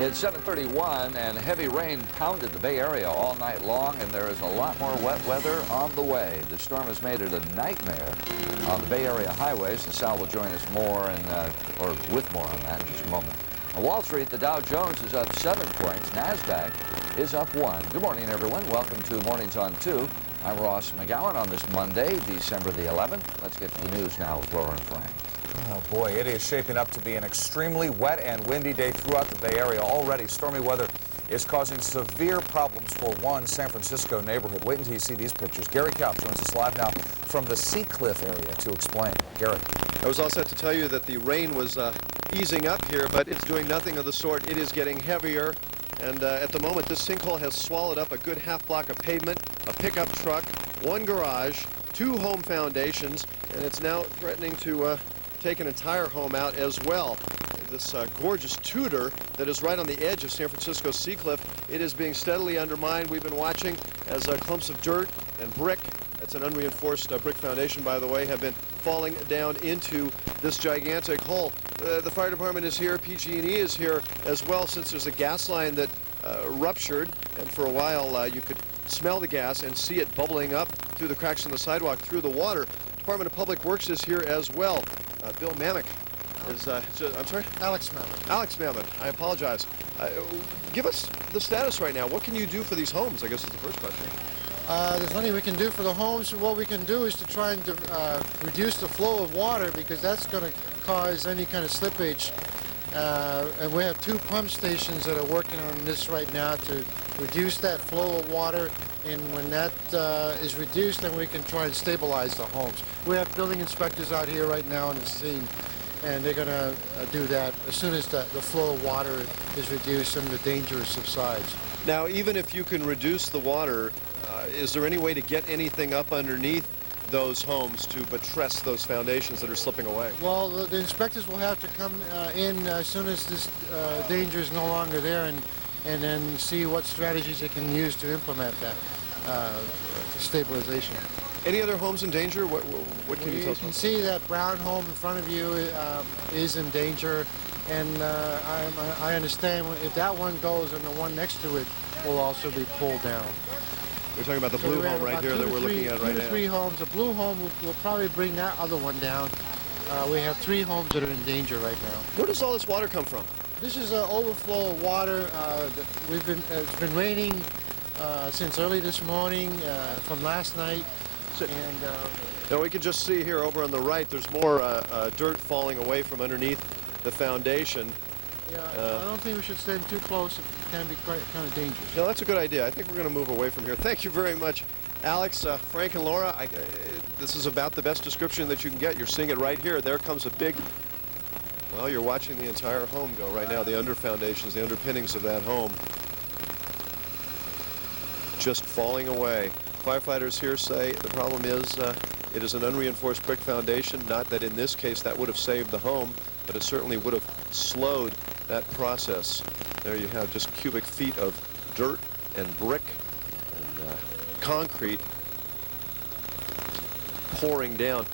It's 7:31, and heavy rain pounded the Bay Area all night long, and there is a lot more wet weather on the way. The storm has made it a nightmare on the Bay Area highways, and Sal will join us more or with more on that in just a moment. On Wall Street, the Dow Jones is up 7 points. NASDAQ is up 1. Good morning, everyone. Welcome to Mornings on 2. I'm Ross McGowan on this Monday, December the 11th. Let's get to the news now with Laura and Frank. Oh boy, it is shaping up to be an extremely wet and windy day throughout the Bay Area. Already, stormy weather is causing severe problems for one San Francisco neighborhood. Wait until you see these pictures. Gary Kauf joins us live now from the Seacliff area to explain. Gary. I was all set to tell you that the rain was easing up here, but it's doing nothing of the sort. It is getting heavier, and at the moment, this sinkhole has swallowed up a good half block of pavement, a pickup truck, one garage, 2 home foundations, and it's now threatening to take an entire home out as well. This gorgeous Tudor that is right on the edge of San Francisco Seacliff, it is being steadily undermined. We've been watching as clumps of dirt and brick, that's an unreinforced brick foundation by the way, have been falling down into this gigantic hole. The fire department is here, PG&E is here as well, since there's a gas line that ruptured, and for a while you could smell the gas and see it bubbling up through the cracks in the sidewalk, through the water. Department of Public Works is here as well. Bill Mammock is, I'm sorry? Alex Mammock. Alex Mammock, I apologize. Give us the status right now. What can you do for these homes, I guess is the first question. There's nothing we can do for the homes. What we can do is to try and reduce the flow of water, because that's going to cause any kind of slippage. And we have 2 pump stations that are working on this right now to reduce that flow of water. And when that is reduced, then we can try and stabilize the homes. We have building inspectors out here right now on the scene, and they're going to do that as soon as the flow of water is reduced and the danger subsides. Now, even if you can reduce the water, is there any way to get anything up underneath those homes to buttress those foundations that are slipping away? Well, the inspectors will have to come in as soon as this danger is no longer there, and then see what strategies they can use to implement that stabilization. Any other homes in danger? What can you tell us? You can see that brown home in front of you is in danger, and I understand if that one goes, and the one next to it will also be pulled down. We're talking about the blue home right here that we're looking at right now. 3 homes. The blue home will probably bring that other one down. We have 3 homes that are in danger right now. Where does all this water come from? This is an overflow of water. It's been raining since early this morning, from last night. Now we can just see here over on the right, there's more dirt falling away from underneath the foundation. Yeah, I don't think we should stand too close. It can be quite kind of dangerous. No, that's a good idea. I think we're going to move away from here. Thank you very much, Alex, Frank, and Laura. This is about the best description that you can get. You're seeing it right here. There comes a big, well, you're watching the entire home go right now. The under foundations, the underpinnings of that home just falling away. Firefighters here say the problem is it is an unreinforced brick foundation. Not that in this case that would have saved the home, but it certainly would have slowed that process. There you have just cubic feet of dirt and brick and concrete pouring down.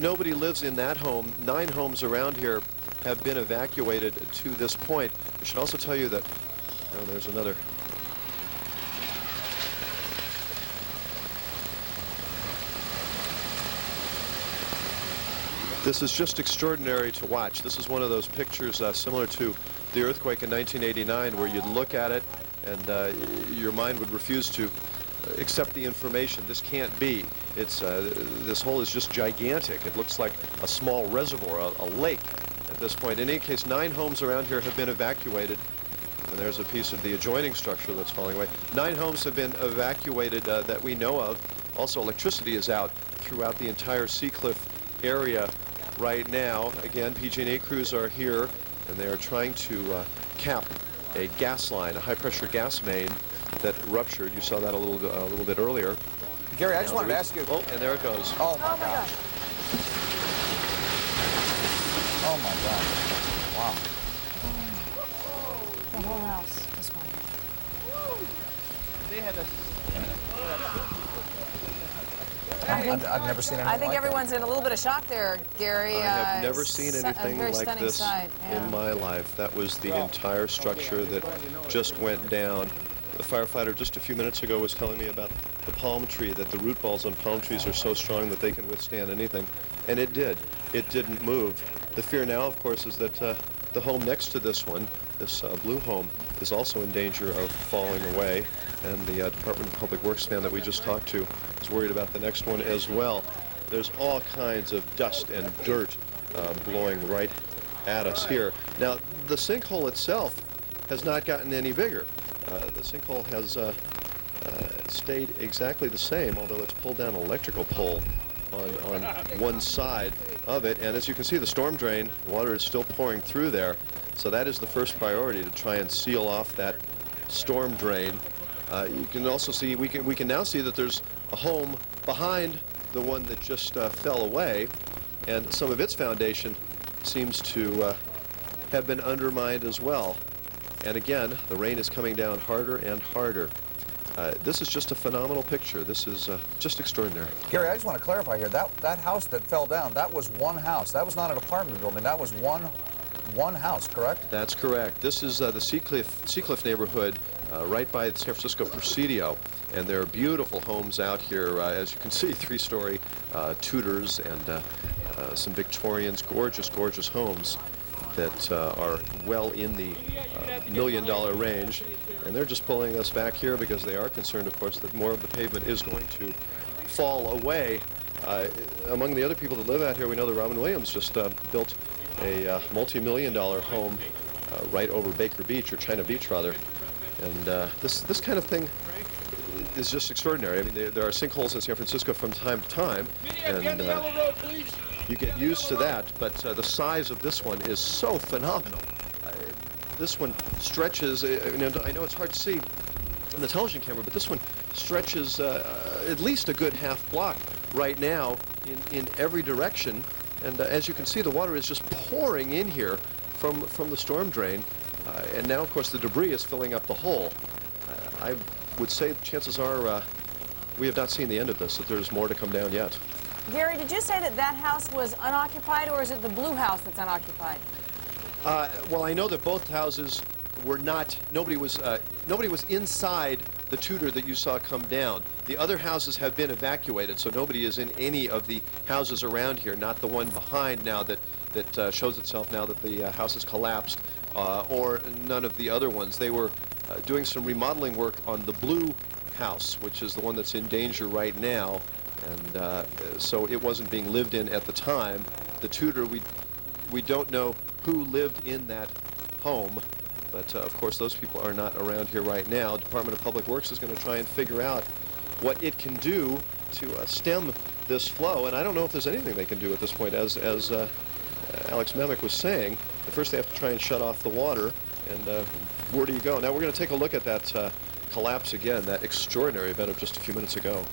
Nobody lives in that home. 9 homes around here have been evacuated to this point. I should also tell you that, oh, there's another. This is just extraordinary to watch. This is one of those pictures similar to the earthquake in 1989, where you'd look at it and your mind would refuse to accept the information. This can't be. It's this hole is just gigantic. It looks like a small reservoir, a lake at this point. In any case, 9 homes around here have been evacuated, and there's a piece of the adjoining structure that's falling away. 9 homes have been evacuated that we know of. Also, electricity is out throughout the entire Seacliff area right now. Again, PG&E crews are here, and they are trying to cap a gas line, a high-pressure gas main that ruptured. You saw that a little bit earlier. Gary, I just wanted to ask you. Oh, and there it goes. Oh my gosh. Oh my God. Wow. The whole house is one. They had a I've never seen anything I think like everyone's in a little bit of shock there, Gary. I have never seen anything very like stunning this sight, yeah. in my life. That was the entire structure that just went down. The firefighter just a few minutes ago was telling me about the palm tree, that the root balls on palm trees are so strong that they can withstand anything. And it did. It didn't move. The fear now, of course, is that the home next to this one, this blue home, is also in danger of falling away. And the Department of Public Works man that we just talked to is worried about the next one as well. There's all kinds of dust and dirt blowing right at us here. Now, the sinkhole itself has not gotten any bigger. The sinkhole has stayed exactly the same, although it's pulled down an electrical pole on one side of it. And as you can see, the storm drain, water is still pouring through there. So that is the first priority, to try and seal off that storm drain. You can also see, we can now see that there's a home behind the one that just fell away, and some of its foundation seems to have been undermined as well. And again, the rain is coming down harder and harder. This is just a phenomenal picture. This is just extraordinary. Gary, I just want to clarify here. That house that fell down, that was one house. That was not an apartment building. That was one house, correct? That's correct. This is the Seacliff neighborhood right by the San Francisco Presidio. And there are beautiful homes out here, as you can see, three-story Tudors and some Victorians, gorgeous, gorgeous homes that are well in the $1 million range. And they're just pulling us back here because they are concerned, of course, that more of the pavement is going to fall away. Among the other people that live out here, we know that Robin Williams just built a multi-million-dollar home right over Baker Beach, or China Beach, rather. And this kind of thing is just extraordinary. I mean, there are sinkholes in San Francisco from time to time, and you get used to that, but the size of this one is so phenomenal. This one stretches, I know it's hard to see in the television camera, but this one stretches at least a good half block right now in every direction. And as you can see, the water is just pouring in here from the storm drain. And now, of course, the debris is filling up the hole. I would say the chances are we have not seen the end of this, that there's more to come down yet. Gary, did you say that house was unoccupied, or is it the blue house that's unoccupied? Well, I know that both houses were not, nobody was inside the Tudor that you saw come down. The other houses have been evacuated, so nobody is in any of the houses around here, not the one behind now that shows itself now that the house has collapsed, or none of the other ones. They were doing some remodeling work on the blue house, which is the one that's in danger right now, and so it wasn't being lived in at the time. The Tudor, we don't know who lived in that home, but of course those people are not around here right now. Department of Public Works is going to try and figure out what it can do to stem this flow, and I don't know if there's anything they can do at this point. As Alex Memick was saying, first they have to try and shut off the water, and where do you go? Now we're going to take a look at that collapse again, that extraordinary event of just a few minutes ago.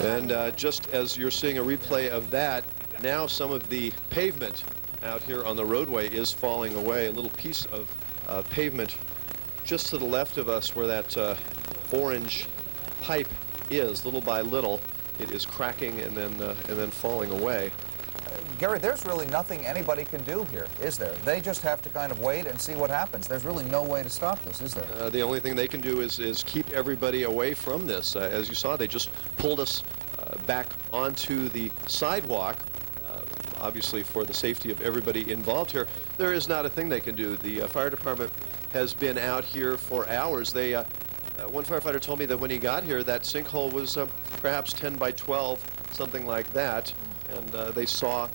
And just as you're seeing a replay of that, now some of the pavement out here on the roadway is falling away. A little piece of pavement just to the left of us, where that orange pipe is, little by little, it is cracking and then falling away. Gary, there's really nothing anybody can do here, is there? They just have to kind of wait and see what happens. There's really no way to stop this, is there? The only thing they can do is keep everybody away from this. As you saw, they just pulled us back onto the sidewalk, obviously for the safety of everybody involved here. There is not a thing they can do. The fire department has been out here for hours. They, one firefighter told me that when he got here, that sinkhole was perhaps 10 by 12, something like that, and they saw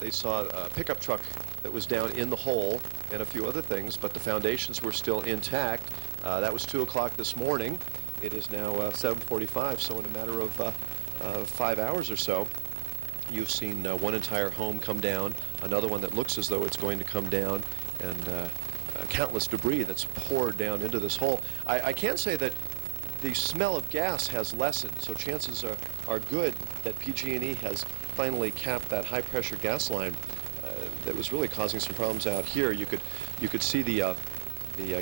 a pickup truck that was down in the hole and a few other things, but the foundations were still intact. That was 2 o'clock this morning. It is now 7:45, so in a matter of 5 hours or so, you've seen one entire home come down, another one that looks as though it's going to come down, and countless debris that's poured down into this hole. I can say that the smell of gas has lessened, so chances are good that PG&E has finally capped that high-pressure gas line. that was really causing some problems out here. You could see the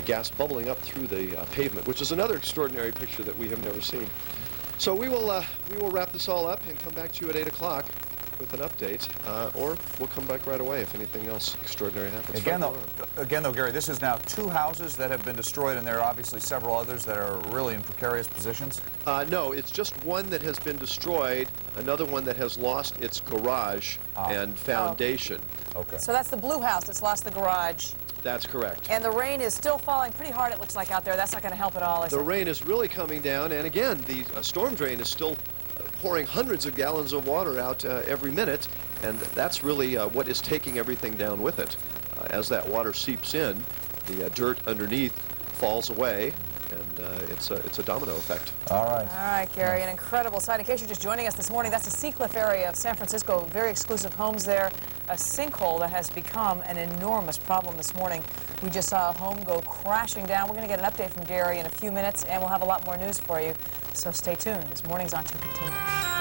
gas bubbling up through the pavement, which is another extraordinary picture that we have never seen. So we will wrap this all up and come back to you at 8 o'clock with an update, or we'll come back right away if anything else extraordinary happens. Again, though, Gary, this is now 2 houses that have been destroyed, and there are obviously several others that are really in precarious positions? No, it's just one that has been destroyed, another one that has lost its garage and foundation. Okay. So that's the blue house that's lost the garage. That's correct. And the rain is still falling pretty hard, it looks like, out there. That's not going to help at all, is it? The rain is really coming down, and again, the storm drain is still pouring hundreds of gallons of water out every minute, and that's really what is taking everything down with it. As that water seeps in, the dirt underneath falls away, and it's a domino effect. All right. All right, Gary, an incredible sight. In case you're just joining us this morning, that's the Seacliff area of San Francisco. Very exclusive homes there. A sinkhole that has become an enormous problem this morning. We just saw a home go crashing down. We're going to get an update from Gary in a few minutes, and we'll have a lot more news for you. So stay tuned as Mornings on 2 continues.